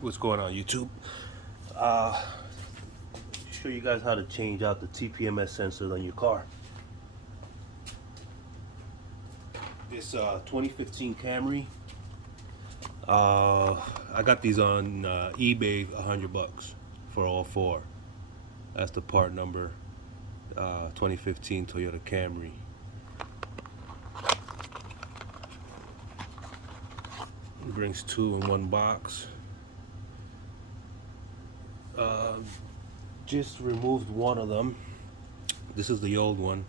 What's going on, YouTube? Show you guys how to change out the tpms sensors on your car. This 2015 Camry. I got these on eBay, $100 for all four. That's the part number. 2015 Toyota Camry. It brings two in one box. Just removed one of them. This is the old one.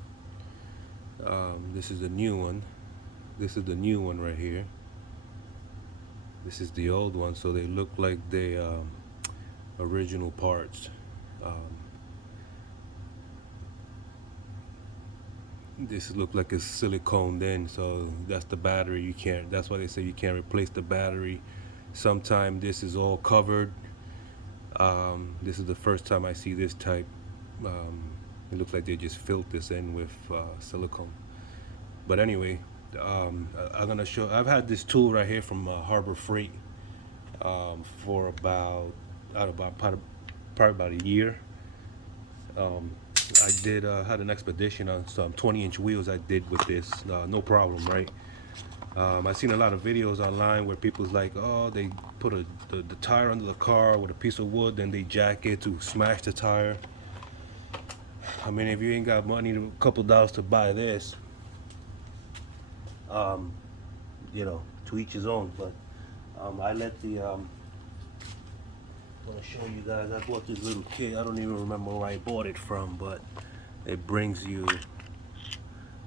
This is the new one. This is the new one right here. This is the old one, so they look like they original parts. This look like it's siliconed in, so that's the battery. You can't. That's why they say you can't replace the battery. Sometime this is all covered. This is the first time I see this type. It looks like they just filled this in with silicone. But anyway, I'm gonna show. I've had this tool right here from Harbor Freight for about probably about a year. I did had an expedition on some 20-inch wheels. I did with this, no problem, right? I've seen a lot of videos online where people's like, oh, they put the tire under the car with a piece of wood, then they jack it to smash the tire. I mean, if you ain't got money, a couple dollars to buy this, you know, to each his own. But I let the I'm gonna show you guys. I bought this little kit. I don't even remember where I bought it from, but it brings you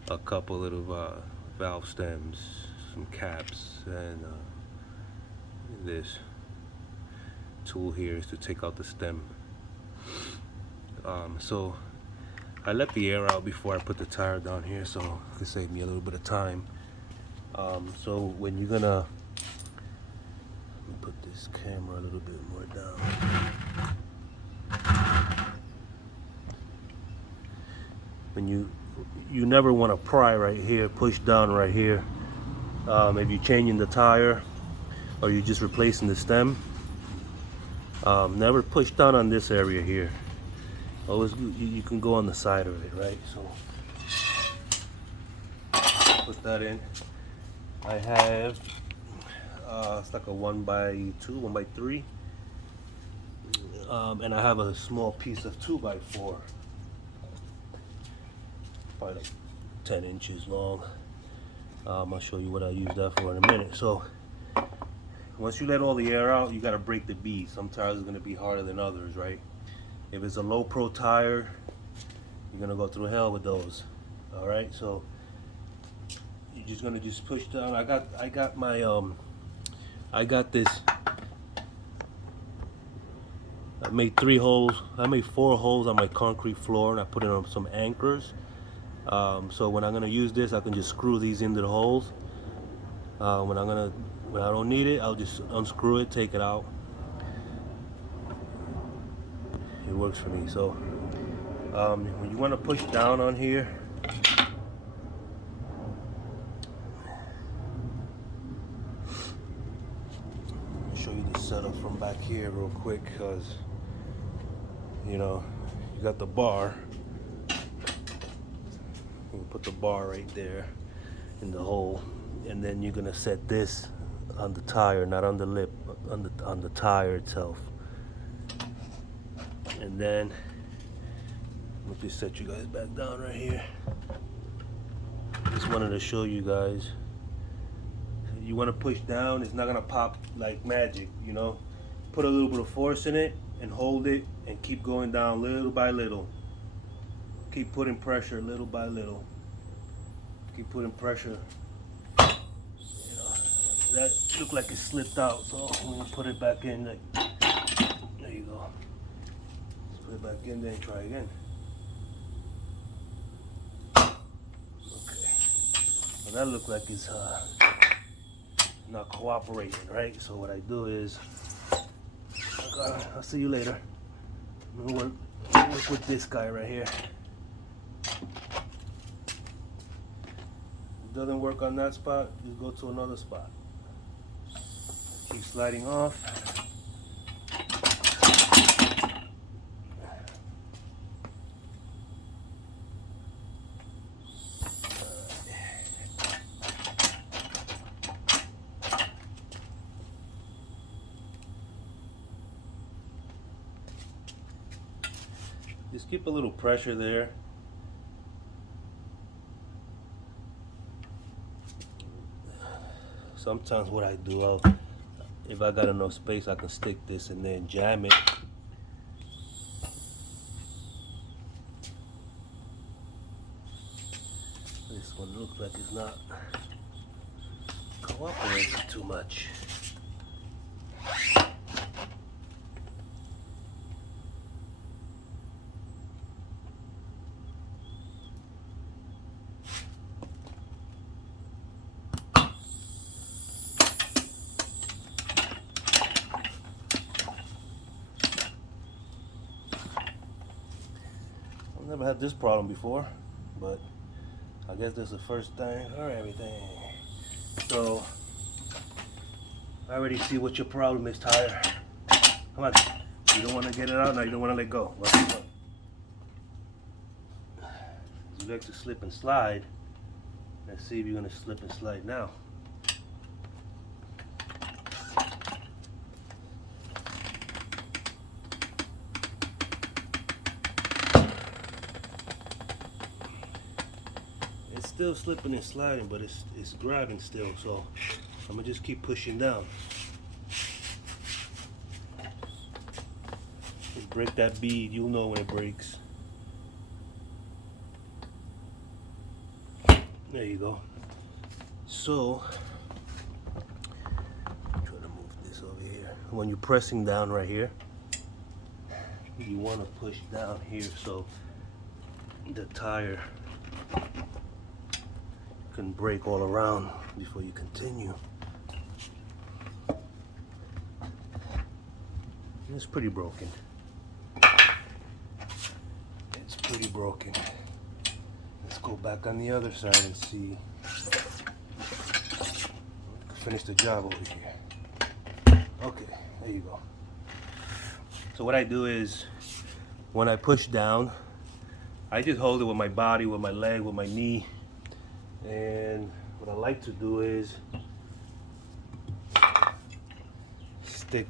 a couple little valve stems, some caps, and this tool here is to take out the stem. So I let the air out before I put the tire down here, so it could save me a little bit of time. So when you're gonna, let me put this camera a little bit more down. When you never want to pry right here, push down right here. If you're changing the tire or you're just replacing the stem, never push down on this area here. Always, you can go on the side of it, right? So put that in. I have it's like a 1x2, 1x3, and I have a small piece of 2x4, probably like 10 inches long. I'll show you what I use that for in a minute. So once you let all the air out, you got to break the bead. Some tires are going to be harder than others, right? If it's a low pro tire, you're going to go through hell with those. All right, so you're just going to just push down. I got my I got this. I made 3 holes. I made 4 holes on my concrete floor, and I put in on some anchors. So when I'm gonna use this, I can just screw these into the holes. When I don't need it, I'll just unscrew it, take it out. It works for me. So when you want to push down on here, I'll show you the setup from back here real quick, because you know you got the bar. You put the bar right there in the hole, and then you're gonna set this on the tire, not on the lip, on the tire itself. And then let me just set you guys back down right here. Just wanted to show you guys. You want to push down, it's not gonna pop like magic, you know. Put a little bit of force in it and hold it and keep going down little by little. Keep putting pressure little by little. Keep putting pressure. You know, that looked like it slipped out, so I'm gonna put it back in. Like, there you go. Let's put it back in there and try again. Okay. Well, that looked like it's not cooperating, right? So what I do is, I'll see you later. I'm gonna work with this guy right here. Doesn't work on that spot, just go to another spot. Keep sliding off. Just keep a little pressure there. Sometimes what I do, if I got enough space, I can stick this and then jam it. This one looks like it's not cooperating too much. I've never had this problem before, but I guess this is the first time for everything. So I already see what your problem is, tire. Come on, you don't want to get it out now. You don't want to let go. What? You like to slip and slide. Let's see if you're gonna slip and slide now. It's still slipping and sliding, but it's grabbing still, so I'm gonna just keep pushing down. Just break that bead, you'll know when it breaks. There you go. So, I'm trying to move this over here. When you're pressing down right here, you want to push down here so the tire can break all around before you continue. It's pretty broken. It's pretty broken. Let's go back on the other side and see. Finish the job over here. Okay, there you go. So what I do is, when I push down, I just hold it with my body, with my leg, with my knee. And what I like to do is stick.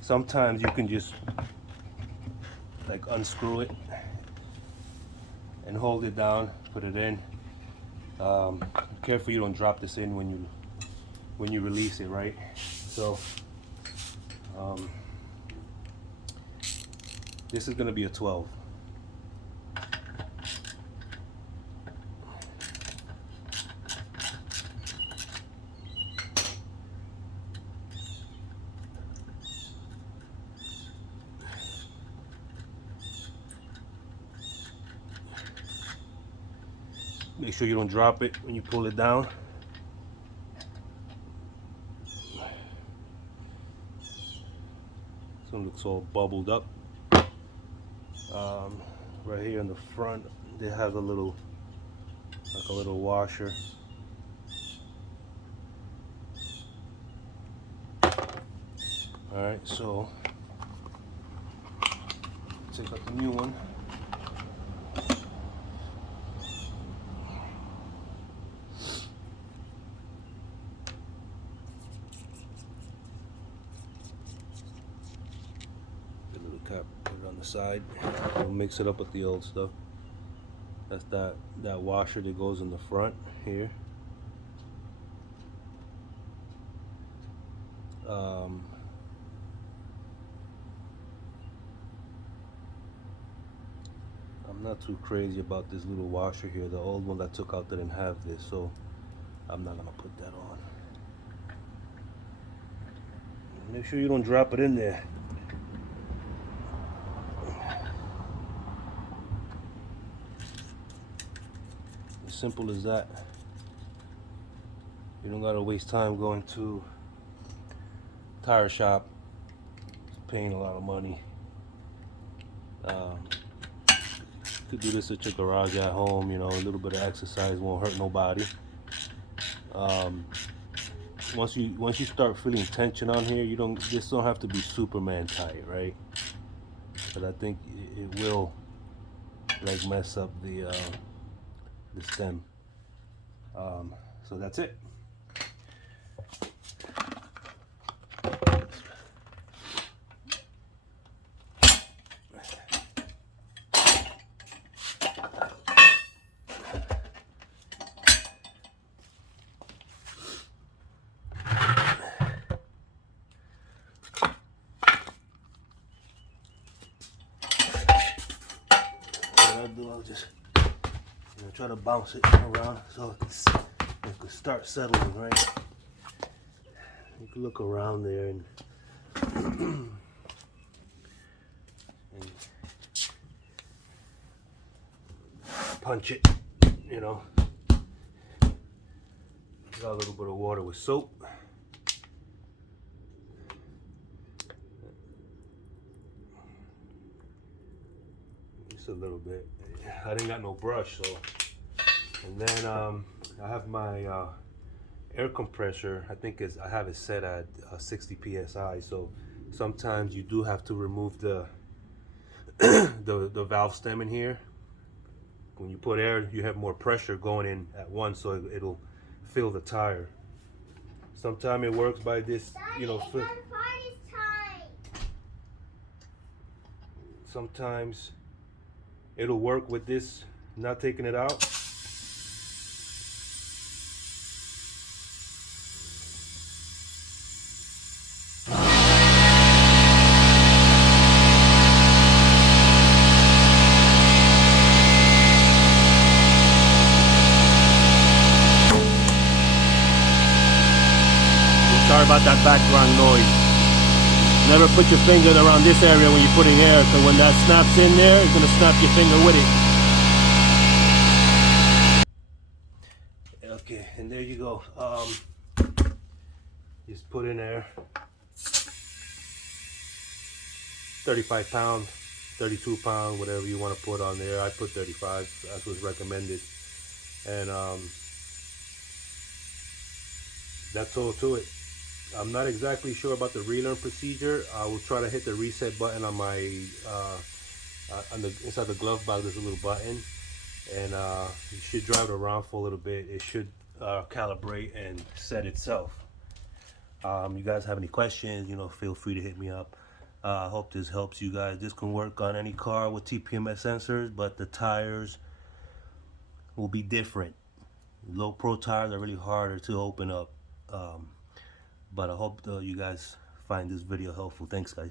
Sometimes you can just like unscrew it and hold it down, put it in. Careful you don't drop this in when you release it, right? So this is going to be a 12. Make sure you don't drop it when you pull it down. This one looks all bubbled up. Right here in the front, they have a little, like a little washer. All right, so take out the new one. Cap, put it on the side. We'll mix it up with the old stuff. That's that washer that goes in the front here. I'm not too crazy about this little washer here. The old one that I took out didn't have this, so I'm not gonna put that on. Make sure you don't drop it in there. Simple as that. You don't gotta waste time going to tire shop, paying a lot of money. You could do this at your garage at home. You know, a little bit of exercise won't hurt nobody. Once you start feeling tension on here, this don't have to be Superman tight, right? But I think it will like mess up the stem. So that's it. know, just try to bounce it around so it can start settling, right? You can look around there and, and punch it, you know. Got a little bit of water with soap. Just a little bit. I didn't got no brush, so. And then I have my air compressor. I have it set at 60 psi. So sometimes you do have to remove the the valve stem in here. When you put air, you have more pressure going in at once, so it'll fill the tire. Sometimes it works by this, you know. Sometimes it'll work with this, not taking it out. Sorry about that background noise. Never put your finger around this area when you're putting air, because when that snaps in there, it's going to snap your finger with it. Okay, and there you go. Just put in there 35 pounds, 32 pounds, whatever you want to put on there. I put 35, that's what's recommended. And that's all to it. I'm not exactly sure about the relearn procedure. I will try to hit the reset button on my inside the glove box. There's a little button, and you should drive it around for a little bit. It should calibrate and set itself. You guys have any questions, you know, feel free to hit me up. I hope this helps you guys. This can work on any car with tpms sensors, but the tires will be different. Low pro tires are really harder to open up. But I hope you guys find this video helpful. Thanks, guys.